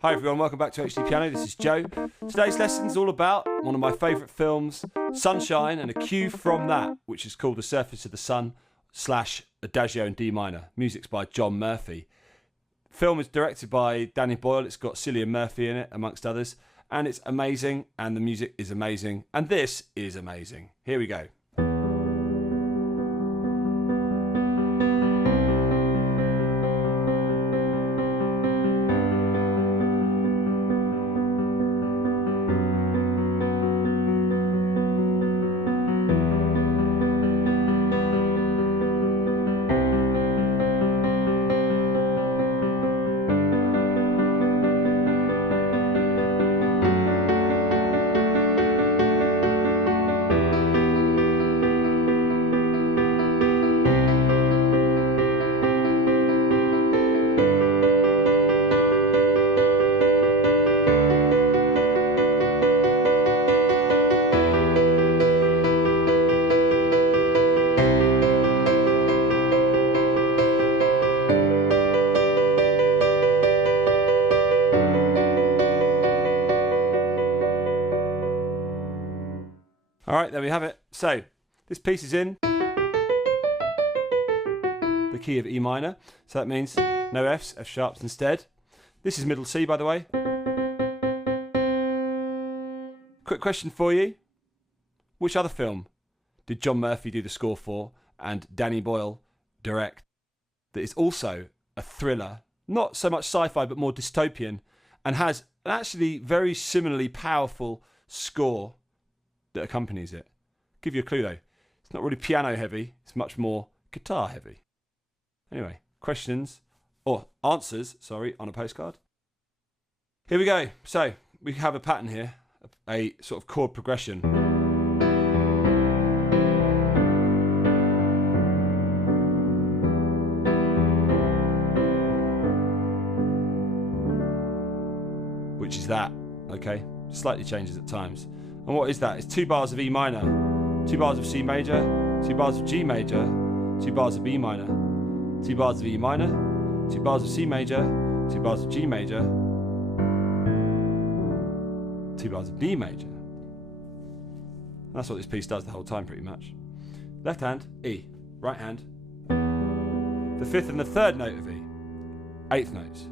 Hi everyone, welcome back to HDpiano. This is Joe. Today's lesson is all about one of my favourite films, Sunshine, and a cue from that, which is called The Surface of the Sun / Adagio in D minor. Music's by John Murphy. Film is directed by Danny Boyle. It's got Cillian Murphy in it, amongst others. And it's amazing, and the music is amazing. And this is amazing. Here we go. Alright, there we have it. So, this piece is in the key of E minor. So that means no Fs, F sharps instead. This is middle C, by the way. Quick question for you. Which other film did John Murphy do the score for and Danny Boyle direct that is also a thriller, not so much sci-fi but more dystopian, and has an actually very similarly powerful score that accompanies it? Give you a clue though. It's not really piano heavy, it's much more guitar heavy. Anyway, questions or answers, sorry, on a postcard. Here we go. So we have a pattern here, a sort of chord progression. Which is that, okay? Slightly changes at times. And what is that? It's 2 bars of E minor, 2 bars of C major, 2 bars of G major, 2 bars of B minor, 2 bars of E minor, 2 bars of C major, 2 bars of G major, 2 bars of B major. That's what this piece does the whole time pretty much. Left hand, E. Right hand, the 5th and the 3rd note of E. 8th notes.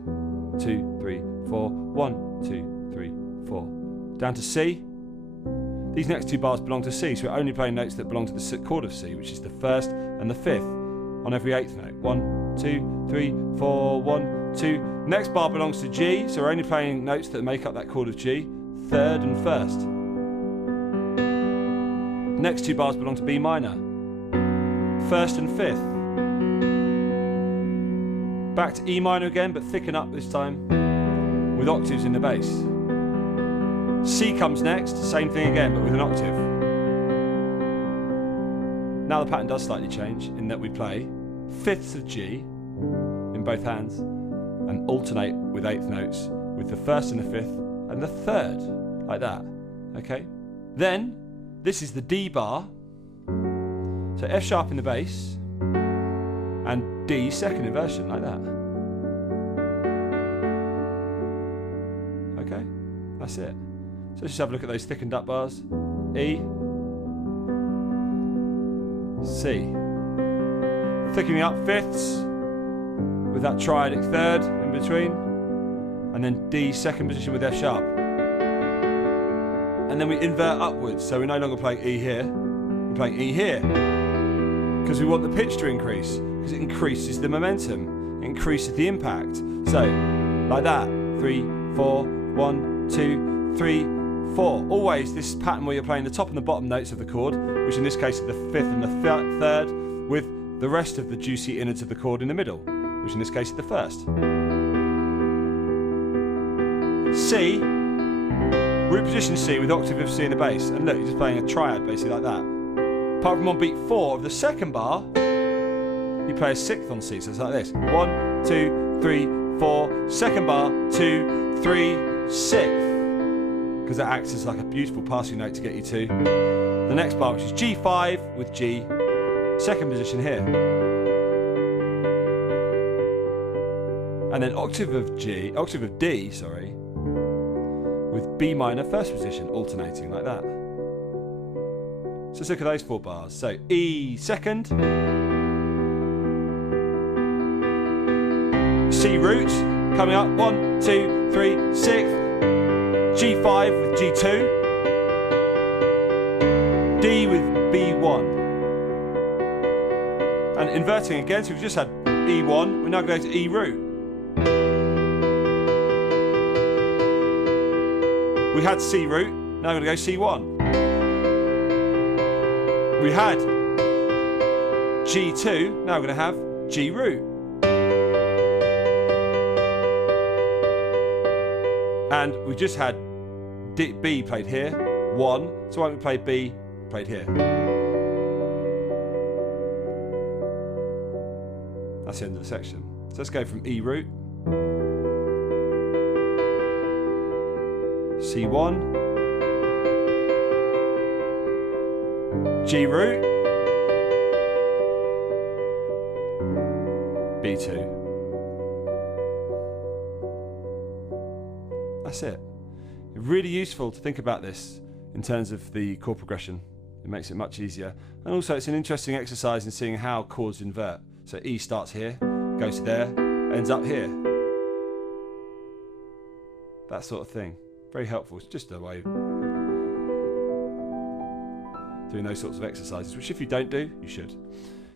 2, 3, 4, 1, 2, 3, 4. Down to C. These next 2 bars belong to C, so we're only playing notes that belong to the chord of C, which is the 1st and the 5th on every 8th note. 1, 2, 3, 4, 1, 2. Next bar belongs to G, so we're only playing notes that make up that chord of G, 3rd and 1st. Next 2 bars belong to B minor, 1st and 5th. Back to E minor again, but thicken up this time with octaves in the bass. C comes next, same thing again, but with an octave. Now the pattern does slightly change in that we play 5ths of G in both hands and alternate with 8th notes with the 1st and the 5th and the 3rd, like that, okay? Then, this is the D bar, so F sharp in the bass and D 2nd inversion, like that. Okay, that's it. So let's just have a look at those thickened up bars. E, C. Thickening up 5ths with that triadic 3rd in between. And then D 2nd position with F sharp. And then we invert upwards, so we're no longer playing E here, we're playing E here. Because we want the pitch to increase, because it increases the momentum, it increases the impact. So, like that, 3, 4, 1, 2, 3, 4. Always this pattern where you're playing the top and the bottom notes of the chord, which in this case are the 5th and the 3rd, with the rest of the juicy innards of the chord in the middle, which in this case is the 1st. C, reposition C with octave of C in the bass, and look, you're just playing a triad basically like that. Apart from on beat 4 of the 2nd bar, you play a 6th on C, so it's like this. 1, 2, 3, 4, 2nd bar, 2, 3, 6th. Because that acts as like a beautiful passing note to get you to the next bar, which is G5 with G, 2nd position here. And then octave of D, sorry, with B minor first position, alternating like that. So let's look at those 4 bars. So E second, C root, coming up, 1, 2, 3, 6th, G5 with G2, D with B1. And inverting again, so we've just had E1, we're now going to E root. We had C root, now we're going to go C1. We had G2, now we're going to have G root. And we just had B played here, 1, so why don't we play B played here? That's the end of the section. So let's go from E root, C1, G root, B2. That's it. Really useful to think about this in terms of the chord progression. It makes it much easier. And also it's an interesting exercise in seeing how chords invert. So E starts here, goes to there, ends up here. That sort of thing. Very helpful. It's just a way of doing those sorts of exercises, which if you don't do, you should.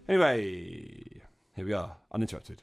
Anyway, here we are, uninterrupted.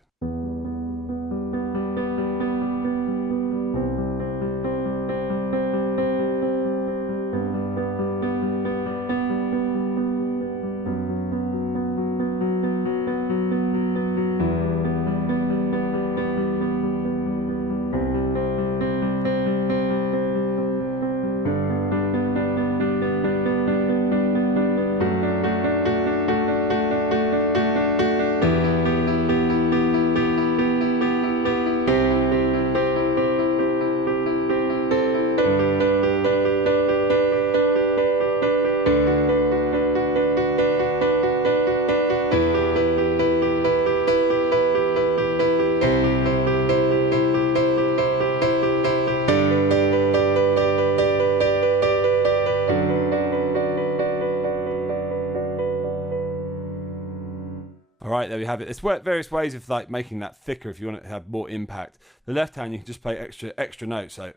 Alright, there we have it. There's various ways of like making that thicker if you want it to have more impact. The left hand you can just play extra notes, so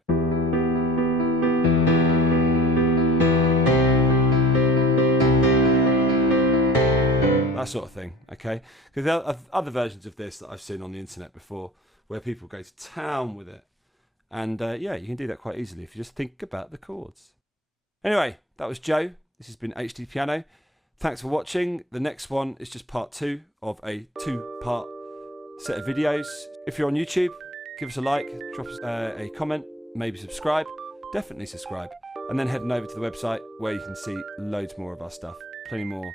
that sort of thing, okay? Because there are other versions of this that I've seen on the internet before where people go to town with it. And yeah, you can do that quite easily if you just think about the chords. Anyway, that was Joe. This has been HDpiano. Thanks for watching. The next one is just part 2 of a 2-part set of videos. If you're on YouTube, give us a like, drop us a comment, maybe subscribe. Definitely subscribe. And then head on over to the website where you can see loads more of our stuff. Plenty more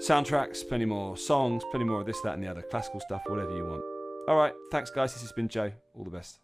soundtracks, plenty more songs, plenty more of this, that and the other. Classical stuff, whatever you want. Alright, thanks guys. This has been Joe. All the best.